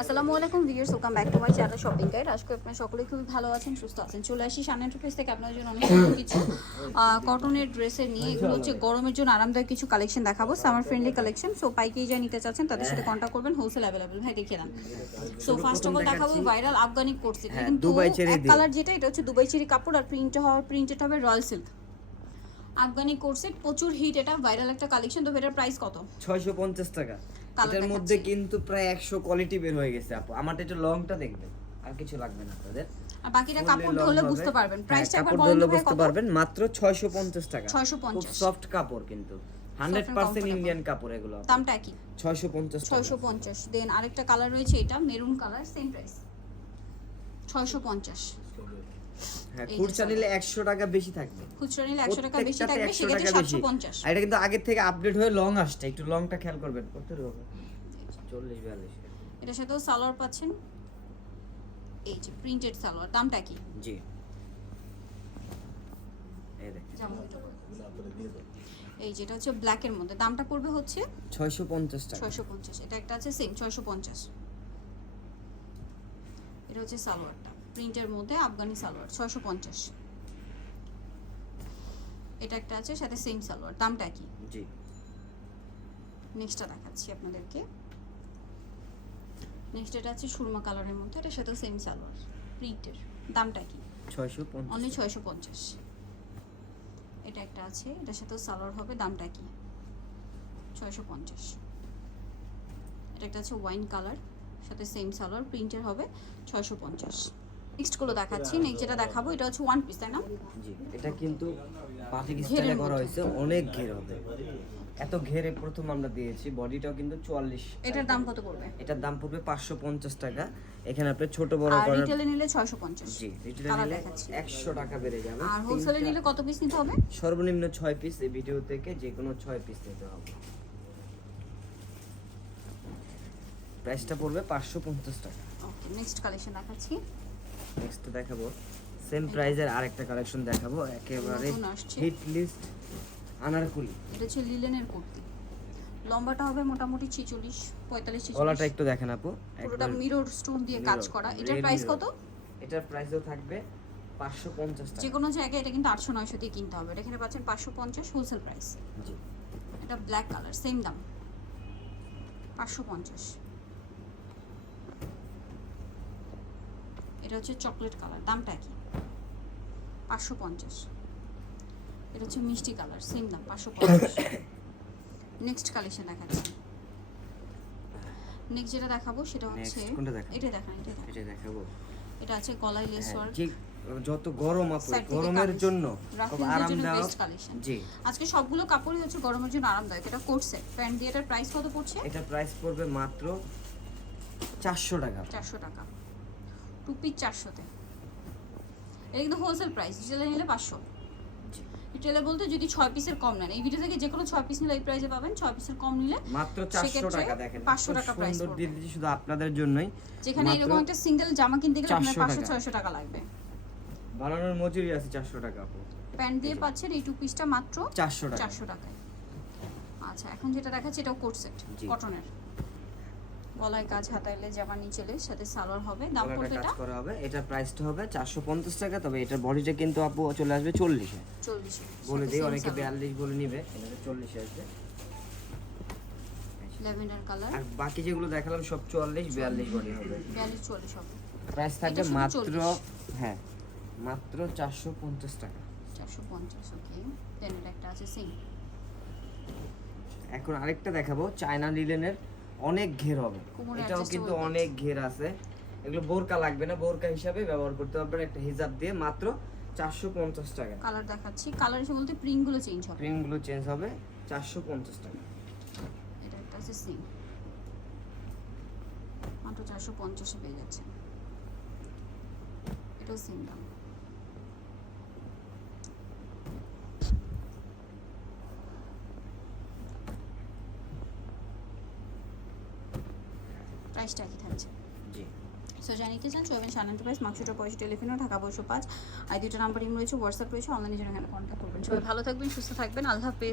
আসসালামু আলাইকুম viewers, welcome back to my channel shopping guide. আজকে আপনারা সকলেই খুবই ভালো আছেন, সুস্থ আছেন। চলে আসি শান এন্টারপ্রাইজ থেকে আপনাদের জন্য অনেক সুন্দর কিছু কটনের ড্রেসের নিয়ে। এগুলো হচ্ছে গরমের জন্য আরামদায়ক কিছু কালেকশন দেখাবো, সামার ফ্রেন্ডলি কালেকশন। সো পাইকারি যা নিতে চাচ্ছেন তাদের সাথে কন্ট্যাক্ট করবেন, হোলসেল অ্যাভেলেবল। ভাই দেখিয়ে দেন। সো ফার্স্ট অফ অল দেখাবো ভাইরাল আফগানি কোট সেট। কিন্তু এক কালার যেটা, এটা হচ্ছে দুবাই চেরি কাপড় আর প্রিন্টেড হবে royal silk Afghani coat set. প্রচুর হিট, এটা ভাইরাল একটা কালেকশন। তো এটার প্রাইস কত? 650 টাকা। এটার মধ্যে কিন্তু প্রায় 100 কোয়ালিটি বের হয়ে গেছে আপু। আমারটা একটু লংটা দেখবেন, আর কিছু লাগবে না আপনাদের। আর বাকিটা কাপড় ধরলে বুঝতে পারবেন। প্রাইসটা একবার বলুন ভাই, বুঝতে পারবেন মাত্র 650 টাকা। 650 খুব সফট কাপড়, কিন্তু 100% ইন্ডিয়ান কাপড় এগুলো। দামটা কি? 650 টাকা। 650। দেন আরেকটা কালার রয়েছে, এটা মেরুন কালার, সেম প্রাইস 650। হ্যাঁ, খুচরা নিলে 100 টাকা বেশি থাকবে। খুচরা নিলে 100 টাকা বেশি থাকবে, সেক্ষেত্রে 750। আর এটা কিন্তু আগের থেকে আপডেট হয়ে লং আসছে, একটু লংটা খেয়াল করবেন। কত হবে? 40 42। এটার সাথেও সালোয়ার পাচ্ছেন, এই যে প্রিন্টেড সালোয়ার। দামটা কি? জি, এই দেখেন, এই যেটা হচ্ছে ব্ল্যাক এর মধ্যে, দামটা পড়বে হচ্ছে 650 টাকা। 650। এটা একটা আছে সেম 650। এটা হচ্ছে সালোয়ারটা প্রিন্টের মধ্যে, আফগানি সালোয়ার 650। এটা একটা আছে সাথে সেম সালোয়ার, দামটা কি? জি, নেক্সটটা দেখাচ্ছি আপনাদেরকে। নেক্সট এটা আছে সুরমা কালারের মধ্যে, এটার সাথে সেম সালোয়ার প্রিন্টের, দামটা কি? 650। অনলি 650। এটা একটা আছে, এটার সাথেও সালোয়ার হবে, দামটা কি? 650। এটা একটা আছে ওয়াইন কালার, সাথে সেম সালোয়ার প্রিন্টের হবে, 650। নেক্সট গুলো দেখাচ্ছি। নেক্সট যেটা দেখাবো এটা হচ্ছে ওয়ান পিস, তাই না? জি, এটা কিন্তু বাটিক স্টাইলে করা হয়েছে, অনেক ঘের হবে। এত ঘেরে প্রথম আমরা দিয়েছি। বডিটাও কিন্তু 44। এটার দাম কত পড়বে? এটার দাম পড়বে 550 টাকা। এখানে আপনি ছোট বড় আর করার। রিটেলে নিলে 650। জি, রিটেলে নিলে 100 টাকা বেড়ে যাবে। আর হোলসেলে নিলে কত পিস নিতে হবে? সর্বনিম্ন 6 পিস। এই ভিডিও থেকে যে কোনো 6 পিস নিতে হবে। প্রাইসটা পড়বে 550 টাকা। ওকে, নেক্সট কালেকশন দেখাচ্ছি। নেক্সট দেখাবো সেম প্রাইজের আরেকটা কালেকশন দেখাবো, একেবারে নতুন আসছে। Hit list anarkali. এটা হচ্ছে লিলেনের কুর্তি, লম্বাটা হবে মোটামুটি 46 45। গলাটা একটু দেখেন আপু, পুরোটা মিরর স্টোন দিয়ে কাজ করা। এটার প্রাইস কত? এটার প্রাইসও থাকবে 550 টাকা। যে কোনো জায়গায় এটা কিন্তু 800 900 দিয়ে কিনতে হবে। এখানে পাচ্ছেন 550 হোলসেল প্রাইস। জি, এটা ব্ল্যাক কালার, সেম দাম 550। এটা হচ্ছে চকলেট কালার, দামটা কি? 550। এটা হচ্ছে মিষ্টি কালার, সেম দাম 550। নেক্সট কালেকশন দেখাচ্ছি। নেক্সট যেটা দেখাবো সেটা হচ্ছে কোনটা দেখাবো? এটা দেখান, এটা দেখান। এটা দেখাবো। এটা আছে গলায় লেস ওয়ার্ক। যে যত গরম আপু, Side থেকে গরমের কামিজ। জন্য খুব রাফিজদের জন্য আরামদায়ক। Best collection. জি, আজকে সবগুলো কাপড়ই হচ্ছে গরমের জন্য আরামদায়ক। এটা কোট সেট প্যান্ট দিয়ে। এটার প্রাইস কত পড়ছে? এটা প্রাইস পড়বে মাত্র 400 টাকা। 400 টাকা। টুপি 400 তে। এটা কিন্তু হোলসেল প্রাইস। রিটেলে নিলে 500। জি, রিটেলে বলতে যদি 6 পিসের কম নেন, এই ভিডিও থেকে যে কোনো 6 পিস নিলে এই প্রাইসে পাবেন। 6 পিসের কম নিলে মাত্র 400 সেক্ষেত্রে টাকা। দেখেন 500 টাকা প্রাইস সুন্দর পড়বে। দিয়ে দিচ্ছি শুধু আপনাদের জন্যই। যেখানে মাত্র এরকম একটা সিঙ্গেল জামা কিনতে গেলে আপনার 400 500 টাকা। 600 টাকা লাগবে। বানানোর মজুরি আছে 400 টাকা আপু। প্যান্ট দিয়ে পাচ্ছেন এই টু পিসটা মাত্র 400 টাকা। 400 টাকায়। আচ্ছা, এখন যেটা দেখাচ্ছি এটাও কোট সেট, জি। কটনের। গলায় কাজ, হাতাইলে জামা, নিচেলে সাথে সালোয়ার হবে। দাম গলাটা পড়বে কাজ এটা করা হবে। এটার প্রাইসটা হবে 450 টাকা। তবে এটার বডিটা কিন্তু আপু চলে আসবে 40 এ। 40। বলে দিই, অনেকে 42 বলে নিবে, এটা 40 আসবে। Lavender colour. আর বাকি যেগুলো দেখালাম সব 44 42 বডি হবে। 42 40 হবে। প্রাইস থাকবে এটা শুধু মাত্র 40। হ্যাঁ, মাত্র 450 টাকা। 450। ওকে, দেন এটা একটা আছে সেম। এখন আরেকটা দেখাবো, চায়না লিলেনের, অনেক ঘের হবে। কোমরে এটাও adjustable কিন্তু belt। অনেক ঘের আছে। এগুলো বোরকা লাগবে না, বোরকা হিসাবে ব্যবহার করতে পারবেন একটা হিজাব দিয়ে। মাত্র 450 টাকা। কালার দেখাচ্ছি। কালার হিসেবে বলতে প্রিন্ট গুলো চেঞ্জ হবে। প্রিন্টগুলো চেঞ্জ হবে। 450 টাকা। এটা একটা আছে সেম, মাত্র 450 এ পেয়ে যাচ্ছেন। এটাও সেম দাম। প্রাইসটা কি থাকছে? জি, সো জানিতে চান চলবেন শান এন্টারপ্রাইজ, মাকসুটা পয়সা টেলিফোনও ঢাকা 205। আর দুটো নাম্বার রয়েছে, হোয়াটসঅ্যাপ রয়েছে, অনলাইনে জন্য কন্ট্যাক্ট করবেন। সবাই ভালো থাকবেন, সুস্থ থাকবেন, আল্লাহ হাফেজ।